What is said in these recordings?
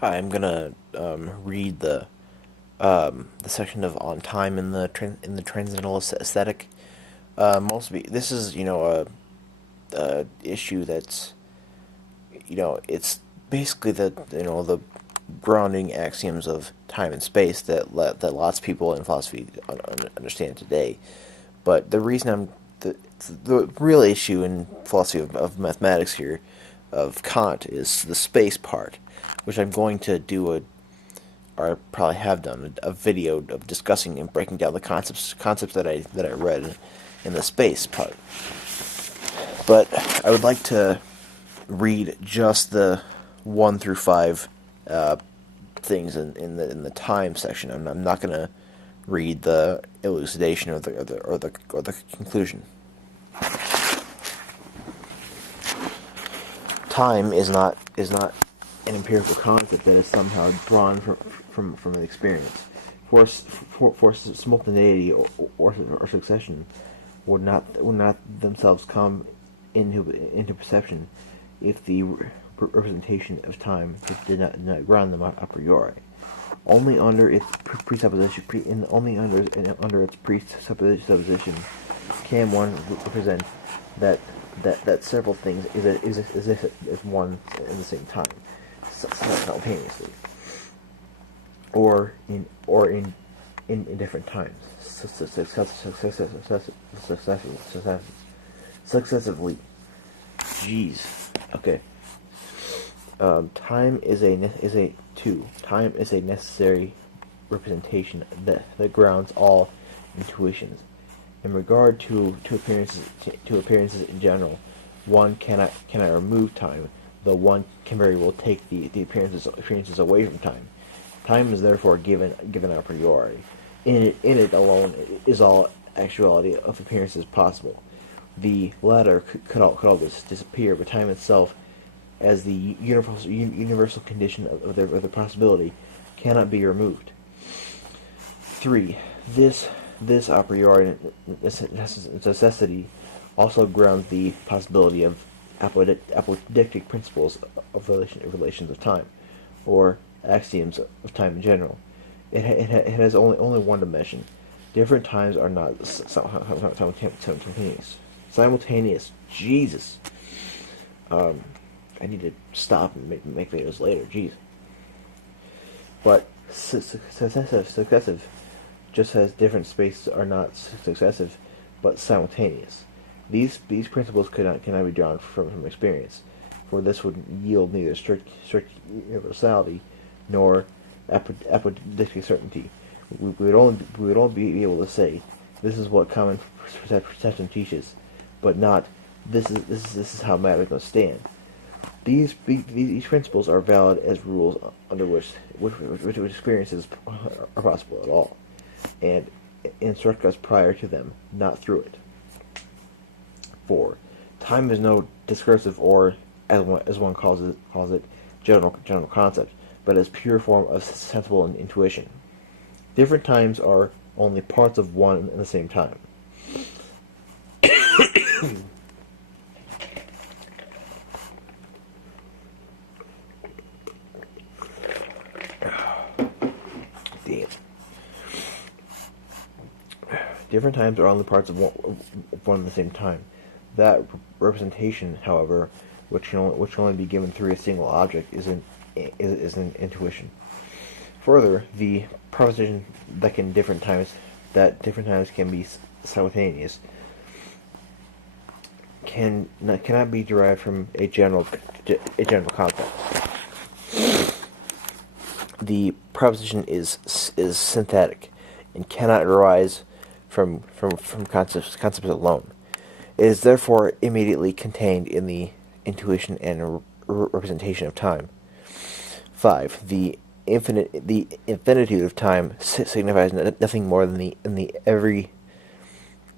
Hi, I'm gonna read the section of on time in the transcendental aesthetic. This is a issue that's it's basically the grounding axioms of time and space that lots of people in philosophy understand today. But the reason the real issue in philosophy of mathematics here of Kant is the space part, which I'm going to do or I probably have done a video of discussing and breaking down the concepts that I read in the space part. But I would like to read just the 1 through 5 things in the time section. I'm not going to read the elucidation or the conclusion. Time is not an empirical concept that is somehow drawn from an experience. For simultaneity or succession would not themselves come into perception if the representation of time did not ground them a priori. Only under its presupposition, under its presupposition, can one represent that several things exist as one in the same time, simultaneously, or in different times, successively. Jeez. Okay. Time is a necessary representation that grounds all intuitions. In regard to appearances in general, one cannot remove time, though one can very well take the appearances away from time. Time is therefore given a priori. In it alone is all actuality of appearances possible. The latter could always disappear, but time itself, as the universal condition of the possibility, cannot be removed. 3. This a priori necessity also grounds the possibility of apodictic principles of relations of time, or axioms of time in general. It has only one dimension. Different times are not simultaneous. Simultaneous. Jesus. I need to stop and make videos later. Jeez. But successive, just as different spaces are not successive, but simultaneous. These principles cannot be drawn from experience, for this would yield neither strict universality nor apodictic certainty. We would only be able to say this is what common perception teaches, but not this is how matters must stand. These principles are valid as rules under which experiences are possible at all, and instruct us prior to them, not through it. 4. Time is no discursive or, as one calls it, general concept, but as pure form of sensible intuition. Different times are only parts of one and the same time. Different times are only parts of one and the same time. That representation, however, which can only be given through a single object, is an intuition. Further, the proposition that different times can be simultaneous cannot be derived from a general concept. The proposition is synthetic and cannot arise from concepts alone. It is therefore immediately contained in the intuition and representation of time. 5. The infinitude of time signifies nothing more than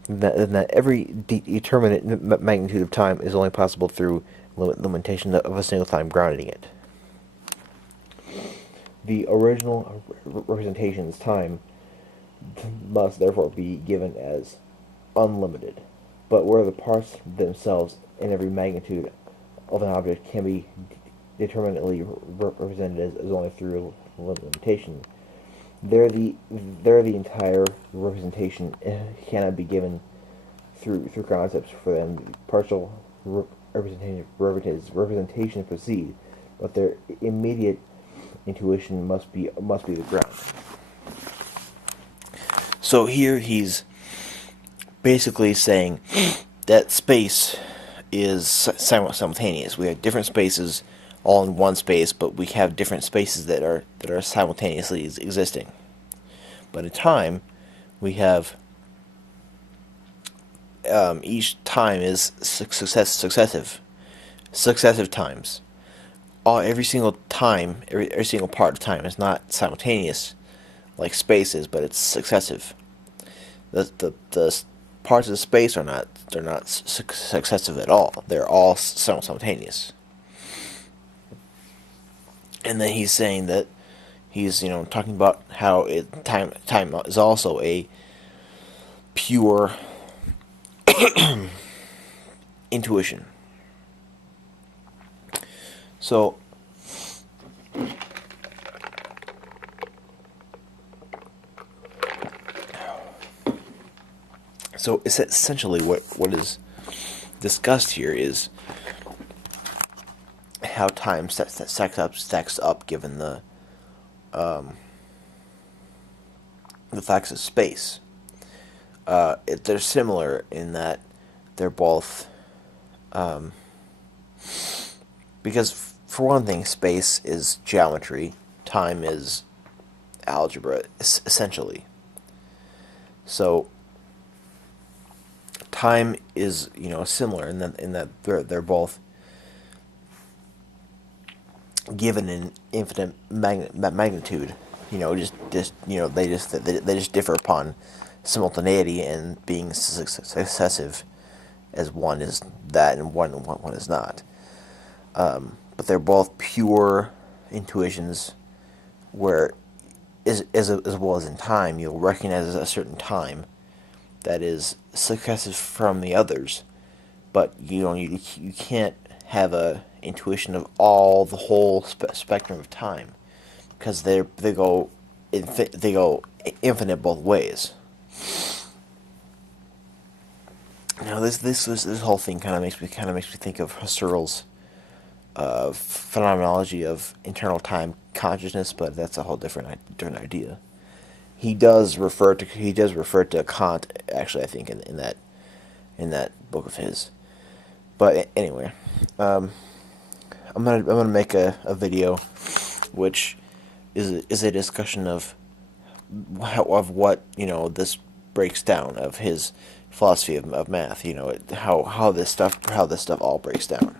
that every determinate magnitude of time is only possible through limitation of a single time grounding it. The original representation's time must therefore be given as unlimited, but where the parts themselves in every magnitude of an object can be determinately represented as only through limitation. There the entire representation cannot be given through concepts. For them, partial representation proceed, but their immediate intuition must be the ground. So here he's basically saying that space is simultaneous. We have different spaces all in one space, but we have different spaces that are simultaneously existing. But in time, we have each time is successive times. Every single time, every single part of time is not simultaneous like space is, but it's successive. The parts of space they're not successive at all. They're all simultaneous. And then he's saying that he's talking about how time is also a pure intuition. So essentially what is discussed here is how time stacks up given the facts of space. They're similar in that they're both because for one thing, space is geometry, time is algebra, essentially. So time is similar in that they're both given an infinite magnitude. They just differ upon simultaneity and being successive, as one is that and one is not. But they're both pure intuitions, where as well as in time, you'll recognize a certain time that is successive from the others, but you can't have a intuition of the whole spectrum of time, because they go infinite both ways. Now this whole thing kind of makes me think of Husserl's phenomenology of internal time consciousness, but that's a whole different idea. He does refer to Kant, actually, I think in that book of his. But anyway, I'm gonna make a video which is a discussion of what this breaks down, of his philosophy of math. How this stuff all breaks down.